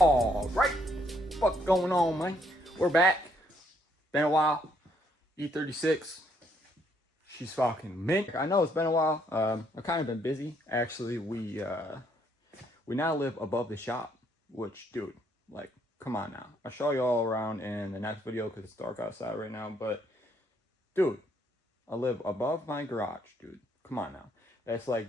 All right, what's going on, man? We're back. Been a while. E36. She's fucking mint. I know it's been a while. I've kind of been busy. Actually, we now live above the shop. Which, dude, like, come on now. I'll show you all around in the next video because it's dark outside right now. But, dude, I live above my garage, dude. Come on now. That's like,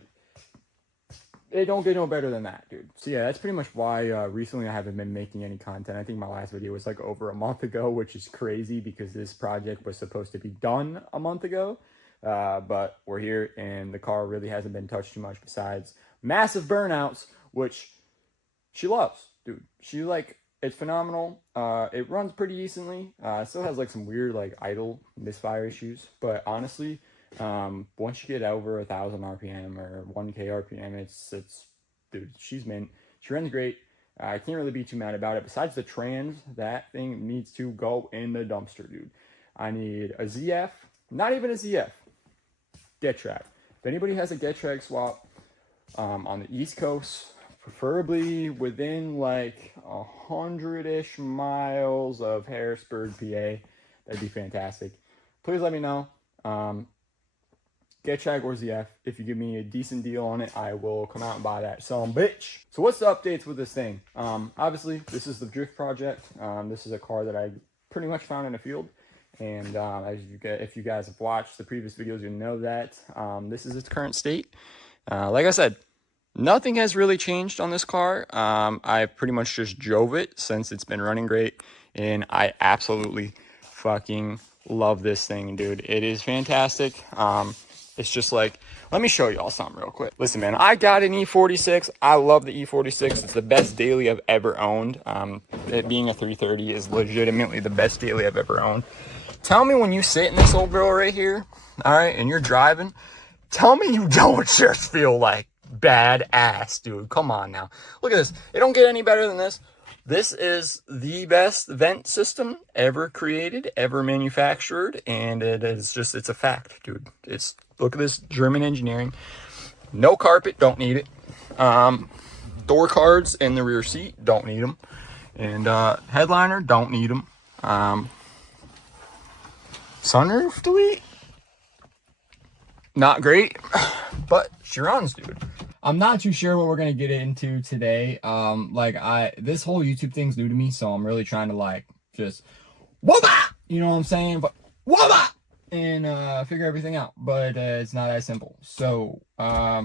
it don't get no better than that, dude. So yeah, that's pretty much why recently I haven't been making any content. I think my last video was like over a month ago, which is crazy because this project was supposed to be done a month ago. But we're here and the car really hasn't been touched too much besides massive burnouts, which she loves, dude. She like, it's phenomenal. It runs pretty decently. It still has like some weird like idle misfire issues, but honestly, once you get over 1,000 RPM or 1K RPM, it's dude, she's mint. She runs great. I can't really be too mad about it. Besides the trans, that thing needs to go in the dumpster, dude. I need a ZF, not even a ZF, Getrag. If anybody has a Getrag swap on the East Coast, preferably within like 100-ish miles of Harrisburg, PA, that'd be fantastic. Please let me know. Getrag or ZF. If you give me a decent deal on it, I will come out and buy that son bitch. So what's the updates with this thing? Obviously, this is the drift project. This is a car that I pretty much found in a field. And if you guys have watched the previous videos, you know that this is its current state. Like I said, nothing has really changed on this car. I pretty much just drove it since it's been running great. And I absolutely fucking love this thing, dude. It is fantastic. It's just like, let me show you all something real quick. Listen, man, I got an E46. I love the E46. It's the best daily I've ever owned. It being a 330 is legitimately the best daily I've ever owned. Tell me when you sit in this old girl right here, all right, and you're driving, tell me you don't just feel like badass, dude. Come on now. Look at this. It don't get any better than this. This is the best vent system ever created, ever manufactured, and it's a fact, dude. Look at this German engineering. No carpet, don't need it. Door cards in the rear seat, don't need them. And headliner, don't need them. Sunroof delete, not great, but she runs, dude. I'm not too sure what we're gonna get into today. This whole YouTube thing's new to me, so I'm really trying to like just whoa-bah! You know what I'm saying? But whoa-bah! And figure everything out. But it's not that simple. So I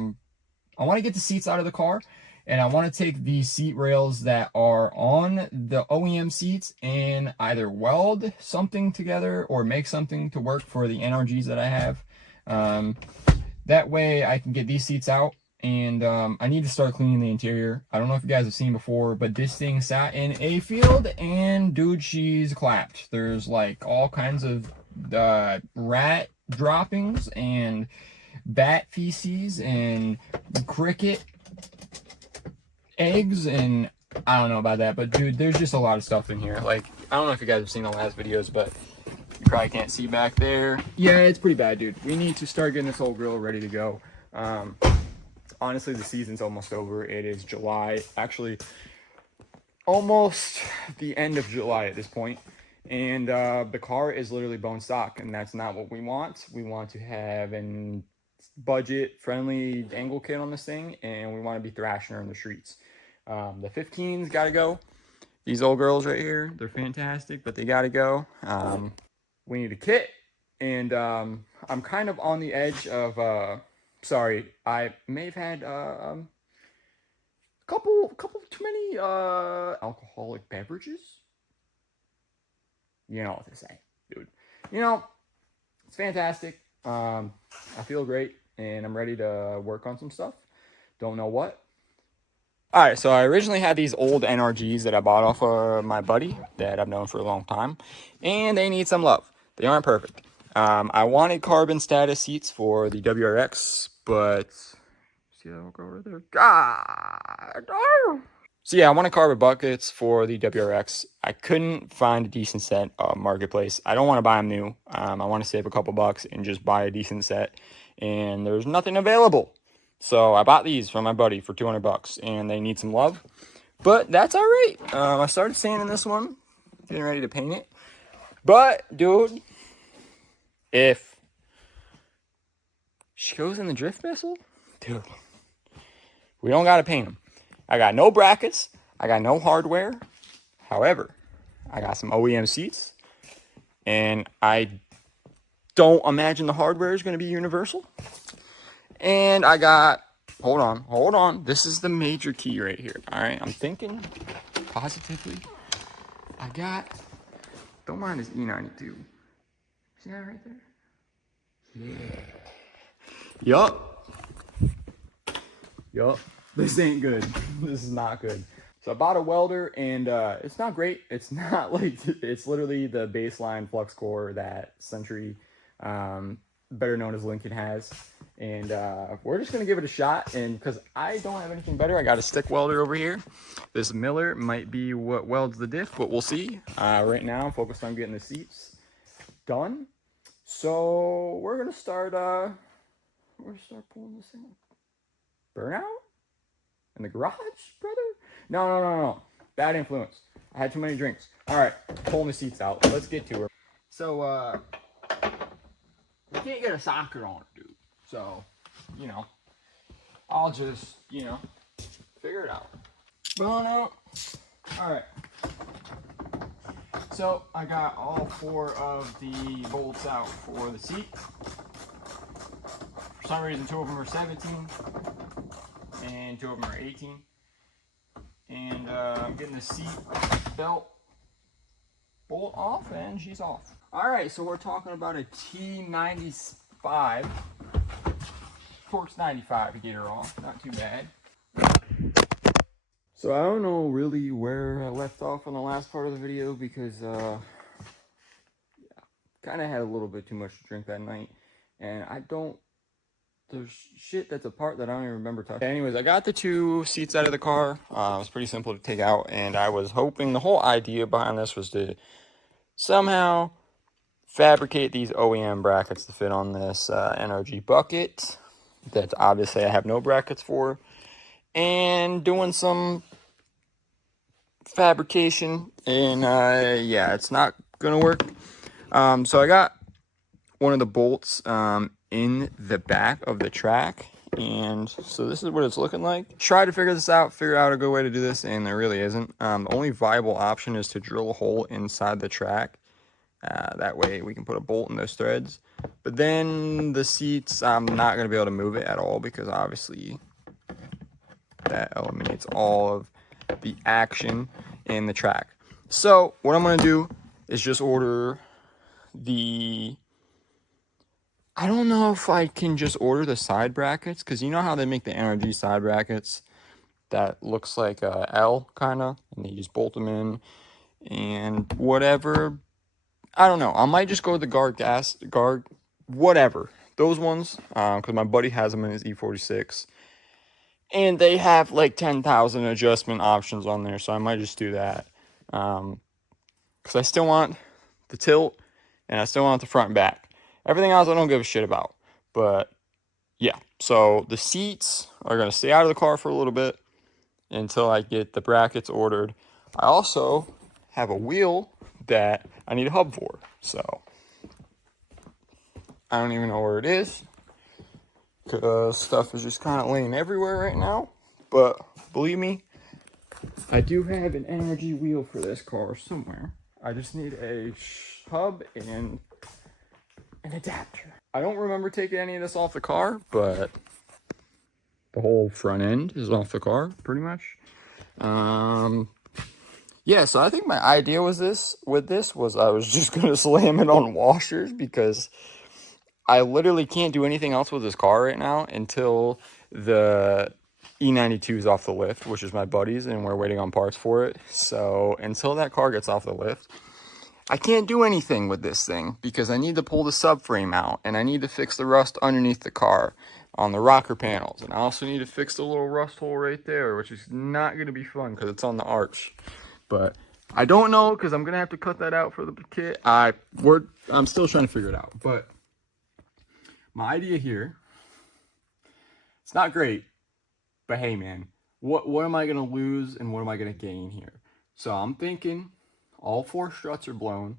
want to get the seats out of the car, and I want to take the seat rails that are on the OEM seats and either weld something together or make something to work for the NRGs that I have. That way I can get these seats out. And I need to start cleaning the interior. I don't know if you guys have seen before, but this thing sat in a field and dude, she's clapped. There's like all kinds of rat droppings and bat feces and cricket eggs, and I don't know about that, but dude, there's just a lot of stuff in here. Like, I don't know if you guys have seen the last videos, but you probably can't see back there. Yeah, it's pretty bad, dude. We need to start getting this whole grill ready to go. Honestly, the season's almost over. It is July, actually almost the end of July at this point. And the car is literally bone stock, and that's not what we want. We want to have a budget-friendly angle kit on this thing, and we want to be thrashing her in the streets. The 15's got to go. These old girls right here, they're fantastic, but they got to go. We need a kit, and I'm kind of on the edge of... sorry, I may have had a couple too many alcoholic beverages. You know what to say, dude. You know, it's fantastic. I feel great, and I'm ready to work on some stuff. Don't know what. All right, so I originally had these old NRGs that I bought off of my buddy that I've known for a long time, and they need some love. They aren't perfect. I wanted carbon status seats for the WRX, but see that little girl right there? God! Oh. So yeah, I wanted carbon buckets for the WRX. I couldn't find a decent set marketplace. I don't want to buy them new. I want to save a couple bucks and just buy a decent set, and there's nothing available. So I bought these from my buddy for 200 bucks, and they need some love. But that's all right. I started sanding this one, getting ready to paint it. But, dude, if she goes in the drift missile, dude, we don't got to paint them. I got no brackets. I got no hardware. However, I got some OEM seats. And I don't imagine the hardware is going to be universal. And I got, hold on. This is the major key right here. All right, I'm thinking positively. I got, don't mind this E92. See that right there? Yeah. Yup. This ain't good. This is not good. So I bought a welder, and it's not great. It's not like, it's literally the baseline flux core that Century, better known as Lincoln, has. And we're just going to give it a shot. And because I don't have anything better, I got a stick welder over here. This Miller might be what welds the diff, but we'll see. Right now, I'm focused on getting the seats done. So we're going to start pulling this thing. Burnout? In the garage, brother? No. Bad influence. I had too many drinks. All right, pulling the seats out. Let's get to her. So, you can't get a socket on it, dude. So, you know, I'll just, you know, figure it out. Burnout. All right. So, I got all 4 of the bolts out for the seat. For some reason, 2 of them are 17. And 2 of them are 18. And I'm getting the seat belt bolt off, and she's off. All right, so we're talking about a T95. Torx 95 to get her off. Not too bad. So I don't know really where I left off on the last part of the video because kind of had a little bit too much to drink that night, and there's shit that's a part that I don't even remember touching. Anyways, I got the 2 seats out of the car. It was pretty simple to take out, and I was hoping, the whole idea behind this was to somehow fabricate these OEM brackets to fit on this NRG bucket that obviously I have no brackets for, and doing some fabrication, and yeah, it's not gonna work. So I got one of the bolts in the back of the track, and so this is what it's looking like. Try to figure out a good way to do this, and there really isn't. The only viable option is to drill a hole inside the track. That way we can put a bolt in those threads. But then the seats, I'm not going to be able to move it at all because obviously that eliminates all of the action in the track. So what I'm going to do is just order I don't know if I can just order the side brackets, because you know how they make the NRG side brackets that looks like a L kind of, and they just bolt them in and whatever. I don't know. I might just go with the guard, whatever. Those ones, because my buddy has them in his E36. And they have like 10,000 adjustment options on there, so I might just do that. Because I still want the tilt, and I still want the front and back. Everything else I don't give a shit about. But, yeah. So, the seats are going to stay out of the car for a little bit until I get the brackets ordered. I also have a wheel that I need a hub for. So, I don't even know where it is, because stuff is just kind of laying everywhere right now. But believe me, I do have an NRG wheel for this car somewhere. I just need a hub and an adapter. I don't remember taking any of this off the car, but the whole front end is off the car pretty much. Yeah, so I think my idea was I was just gonna slam it on washers, because I literally can't do anything else with this car right now until the E92 is off the lift, which is my buddy's, and we're waiting on parts for it. So until that car gets off the lift, I can't do anything with this thing, because I need to pull the subframe out, and I need to fix the rust underneath the car on the rocker panels, and I also need to fix the little rust hole right there, which is not going to be fun because it's on the arch. But I don't know, because I'm going to have to cut that out for the kit. I'm still trying to figure it out. But my idea here, it's not great, but hey man, what am I gonna lose and what am I gonna gain here? So I'm thinking all 4 struts are blown.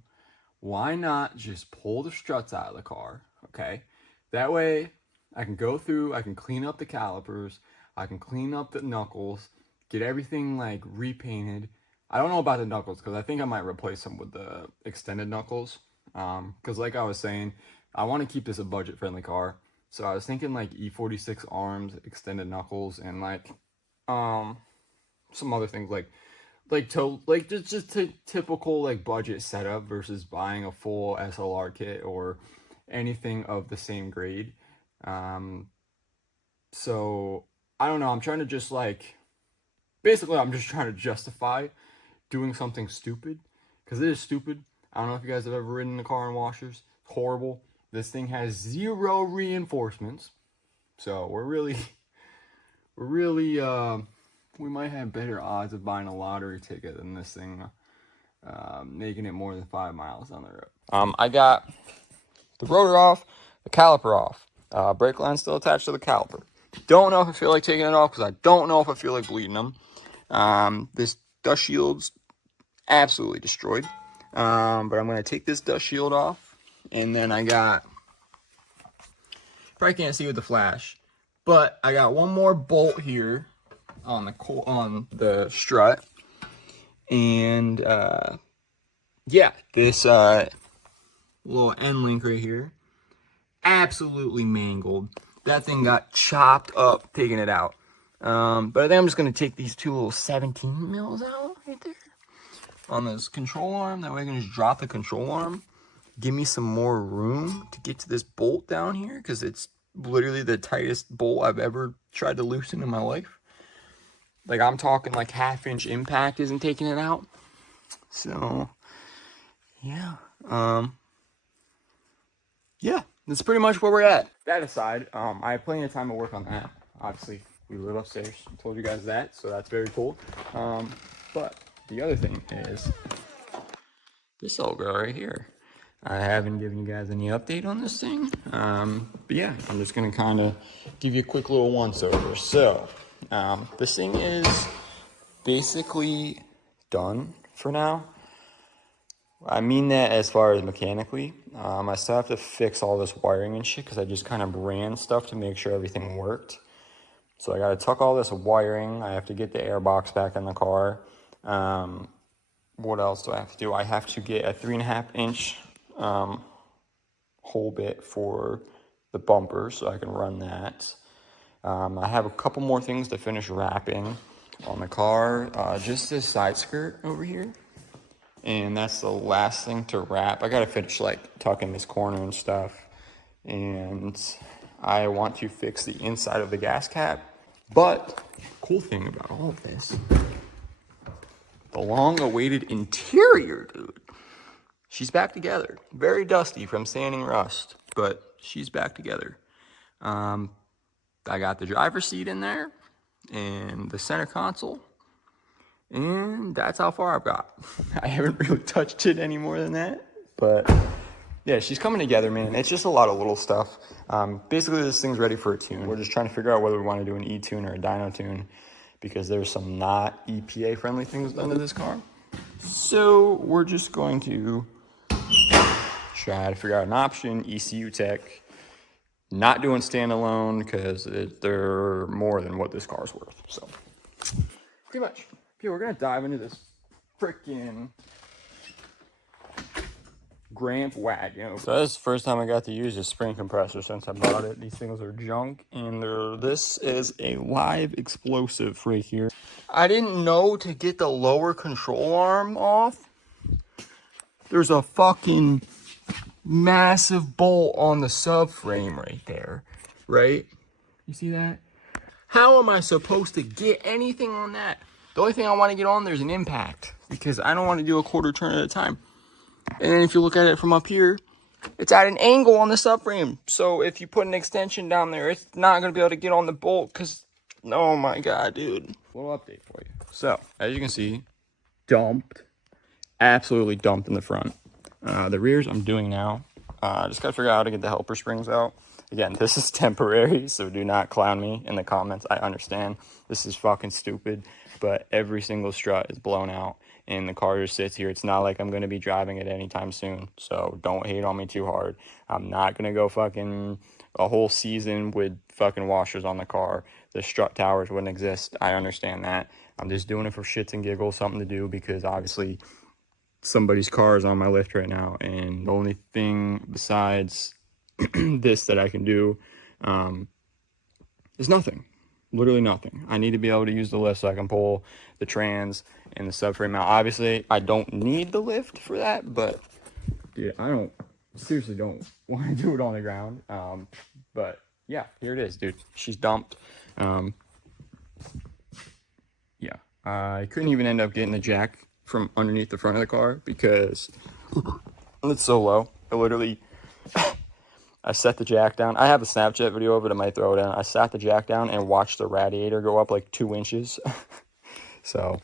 Why not just pull the struts out of the car? Okay, that way I can go through, I can clean up the calipers, I can clean up the knuckles, get everything like repainted. I don't know about the knuckles because I think I might replace them with the extended knuckles. Because like I was saying, I want to keep this a budget friendly car. So I was thinking like E46 arms, extended knuckles, and like some other things like just typical like budget setup versus buying a full SLR kit or anything of the same grade. So I don't know. I'm trying to just like basically I'm just trying to justify doing something stupid because it is stupid. I don't know if you guys have ever ridden in a car in washers. It's horrible. This thing has 0 reinforcements, so we're really we might have better odds of buying a lottery ticket than this thing making it more than 5 miles down the road. I got the rotor off, the caliper off, brake line still attached to the caliper. Don't know if I feel like taking it off because I don't know if I feel like bleeding them. This dust shield's absolutely destroyed, but I'm going to take this dust shield off, and then I got, probably can't see with the flash, but I got one more bolt here on the strut, and yeah, this little end link right here, absolutely mangled. That thing got chopped up taking it out. But I think I'm just gonna take these 2 little 17 mils out right there on this control arm. That way I can just drop the control arm, give me some more room to get to this bolt down here, because it's literally the tightest bolt I've ever tried to loosen in my life. Like, I'm talking like 1/2 inch impact isn't taking it out. So yeah, yeah, that's pretty much where we're at. That aside, I have plenty of time to work on that. Obviously, we live upstairs. I told you guys that, so that's very cool. But the other thing is this old girl right here. I haven't given you guys any update on this thing. But yeah, I'm just gonna kind of give you a quick little once over. So, this thing is basically done for now. I mean that as far as mechanically. I still have to fix all this wiring and shit because I just kind of ran stuff to make sure everything worked. So I got to tuck all this wiring. I have to get the air box back in the car. What else do I have to do? I have to get a 3.5 inch hole bit for the bumper so I can run that. I have a couple more things to finish wrapping on the car. Just this side skirt over here. And that's the last thing to wrap. I gotta finish like tucking this corner and stuff. And I want to fix the inside of the gas cap. But cool thing about all of this, the long-awaited interior, dude. She's back together. Very dusty from sanding rust, but she's back together. I got the driver's seat in there and the center console. And that's how far I've got. I haven't really touched it any more than that. But yeah, she's coming together, man. It's just a lot of little stuff. Basically, this thing's ready for a tune. We're just trying to figure out whether we want to do an E-tune or a dyno tune, because there's some not EPA-friendly things done to this car. So we're just going to try to figure out an option. ECU tech. Not doing standalone because they're more than what this car's worth. So pretty much. Okay, we're gonna dive into this freaking Gramp wagon. So this is the first time I got to use a spring compressor since I bought it. These things are junk, and this is a live explosive right here. I didn't know to get the lower control arm off, there's a fucking massive bolt on the subframe right there, right? You see that? How am I supposed to get anything on that? The only thing I want to get on there is an impact, because I don't want to do a quarter turn at a time. And then if you look at it from up here, it's at an angle on the subframe. So if you put an extension down there, it's not going to be able to get on the bolt because, oh my God, dude. Little update for you. So, as you can see, dumped. Absolutely dumped in the front. The rears I'm doing now. Just got to figure out how to get the helper springs out. again, this is temporary, so do not clown me in the comments. I understand this is fucking stupid, but every single strut is blown out and the car just sits here. It's not like I'm going to be driving it anytime soon, so don't hate on me too hard. I'm not going to go fucking a whole season with fucking washers on the car. The strut towers wouldn't exist. I understand that. I'm just doing it for shits and giggles, something to do, because obviously somebody's car is on my lift right now, and the only thing besides this that I can do is nothing. Literally nothing. I need to be able to use the lift so I can pull the trans and the subframe out. Obviously, I don't need the lift for that, but dude, I seriously don't want to do it on the ground. But yeah, here it is, dude. She's dumped. Yeah, I couldn't even end up getting the jack from underneath the front of the car because it's so low. I literally, I set the jack down. I have a Snapchat video of it. I might throw it in. I sat the jack down and watched the radiator go up like 2 inches. So,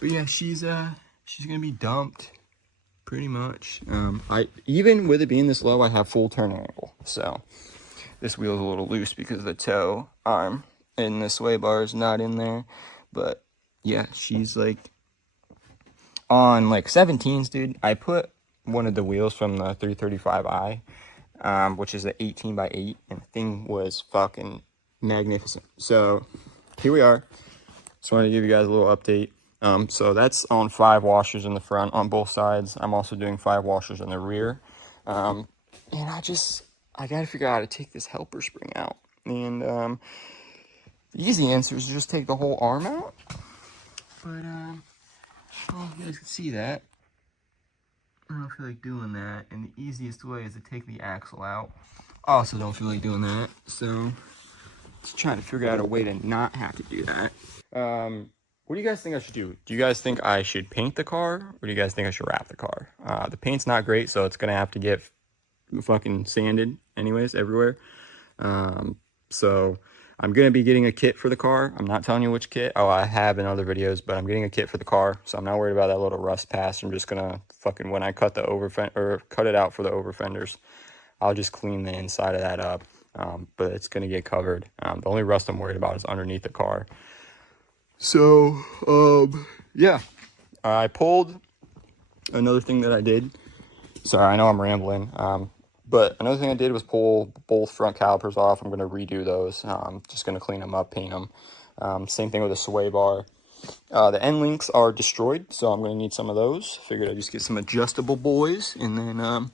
but yeah, she's gonna be dumped pretty much. Even with it being this low, I have full turn angle. So this wheel is a little loose because the toe arm and the sway bar is not in there. But yeah, she's like on like 17s, dude. I put one of the wheels from the 335i, which is an 18x8, and the thing was fucking magnificent. So here we are. Just wanted to give you guys a little update. So that's on 5 washers in the front on both sides. I'm also doing 5 washers in the rear. And I gotta figure out how to take this helper spring out. And the easy answer is to just take the whole arm out. But I don't know if you guys can see that. I don't feel like doing that. And the easiest way is to take the axle out. Also don't feel like doing that. So just trying to figure out a way to not have to do that. What do you guys think I should do? Do you guys think I should paint the car, or do you guys think I should wrap the car? The paint's not great, so it's gonna have to get fucking sanded anyways everywhere. So I'm gonna be getting a kit for the car. I'm not telling you which kit. Oh, I have in other videos, but I'm getting a kit for the car, so I'm not worried about that little rust pass. I'm just gonna fucking, when I cut the cut it out for the over fenders, I'll just clean the inside of that up. But it's gonna get covered. The only rust I'm worried about is underneath the car. So, yeah, I pulled another thing that I did. Sorry, I know I'm rambling. But another thing I did was pull both front calipers off. I'm going to redo those. Just going to clean them up, paint them. Same thing with the sway bar. The end links are destroyed, so I'm going to need some of those. Figured I'd just get some adjustable boys. And then,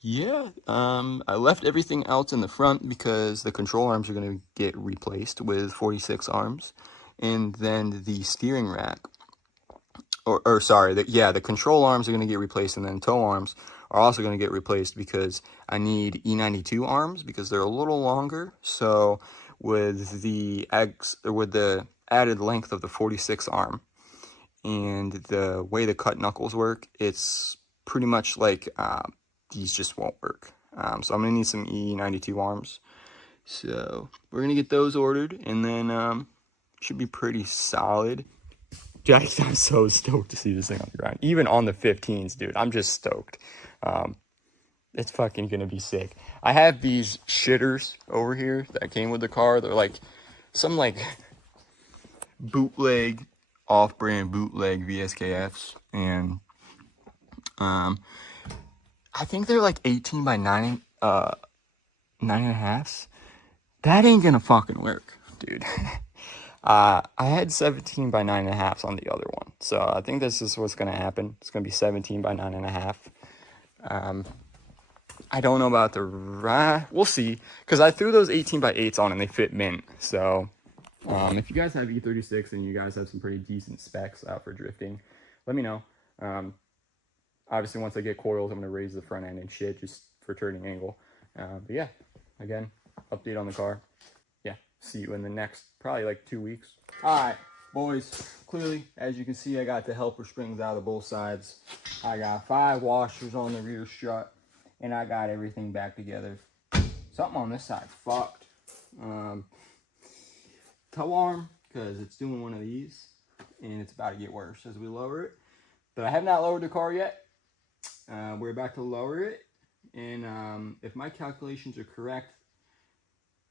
yeah, I left everything else in the front because the control arms are going to get replaced with 46 arms. And then the steering rack, the control arms are going to get replaced, and then tow arms are also going to get replaced because I need E92 arms because they're a little longer. So with the added length of the 46 arm and the way the cut knuckles work, it's pretty much like these just won't work. So I'm going to need some E92 arms. So we're going to get those ordered, and then should be pretty solid. Jack, I'm so stoked to see this thing on the ground. Even on the 15s, dude, I'm just stoked. It's fucking gonna be sick. I have these shitters over here that came with the car. They're like some like bootleg, off-brand bootleg VSKFs, and I think they're like 18 by 9, 9.5. That ain't gonna fucking work, dude. I had 17 by 9.5 on the other one, so I think this is what's gonna happen. It's gonna be 17 by 9.5. I don't know about the we'll see, because I threw those 18 by 8s on and they fit mint. So if you guys have E36 and you guys have some pretty decent specs out for drifting, let me know. Obviously, once I get coils, I'm gonna raise the front end and shit just for turning angle. But yeah, again, update on the car. Yeah, see you in the next probably like 2 weeks. All right, boys, clearly as you can see, I got the helper springs out of both sides. I got 5 washers on the rear strut, and I got everything back together. Something on this side fucked. Tow arm, because it's doing one of these and it's about to get worse as we lower it, but I have not lowered the car yet. We're about to lower it, and if my calculations are correct,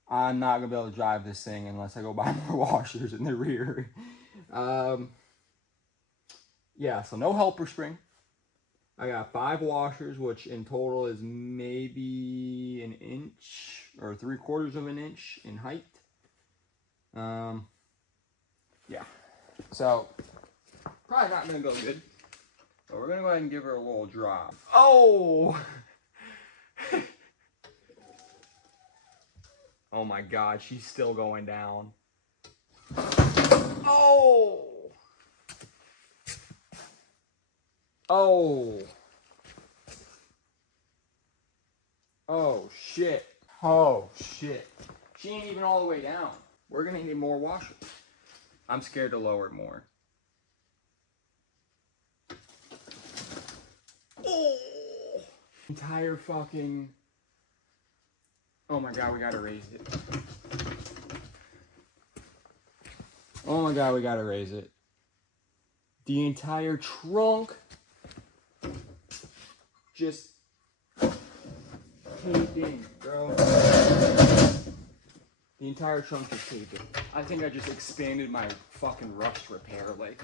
I'm not gonna be able to drive this thing unless I go buy more washers in the rear. Yeah, so no helper spring. I got 5 washers, which in total is maybe an inch or 3/4 of an inch in height. Yeah, so probably not gonna go good, but we're gonna go ahead and give her a little drop. Oh! Oh my God, she's still going down. Oh! Oh! Oh shit. Oh shit. She ain't even all the way down. We're gonna need more washers. I'm scared to lower it more. Oh! Entire fucking... Oh my God, we gotta raise it. Oh my God, we gotta raise it. The entire trunk just caved in, bro. The entire trunk just caved in. I think I just expanded my fucking rust repair, like,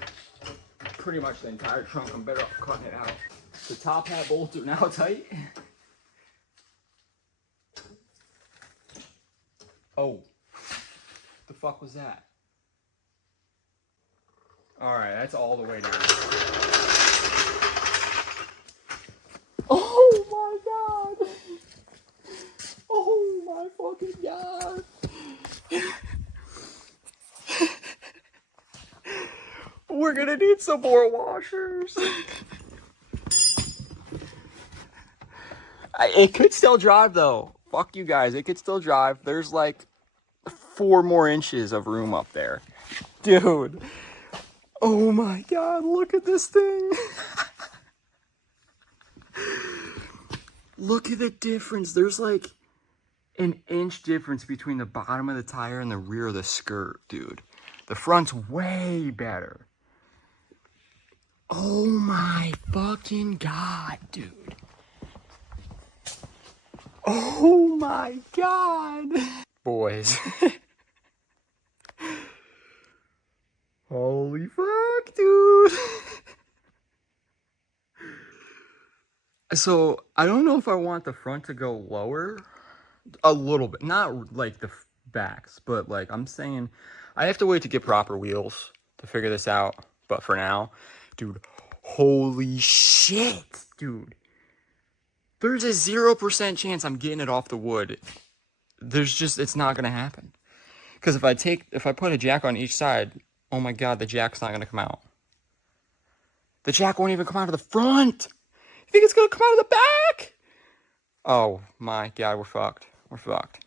pretty much the entire trunk. I'm better off cutting it out. The top hat bolts are now tight. Oh. The fuck was that? Alright, that's all the way down. Oh my God! Oh my fucking God! We're gonna need some more washers. It could still drive though. Fuck you guys, it could still drive. There's like 4 more inches of room up there. Dude. Oh my God, look at this thing. Look at the difference. There's like an inch difference between the bottom of the tire and the rear of the skirt, dude. The front's way better. Oh my fucking God, dude. Oh my God. Boys. Holy fuck, dude. So, I don't know if I want the front to go lower. A little bit. Not like the backs, but like I'm saying, I have to wait to get proper wheels to figure this out. But for now, dude, holy shit, dude. There's a 0% chance I'm getting it off the wood. It's not gonna happen. Because if I put a jack on each side, oh my God, the jack's not gonna come out. The jack won't even come out of the front. You think it's gonna come out of the back? Oh my God, we're fucked. We're fucked.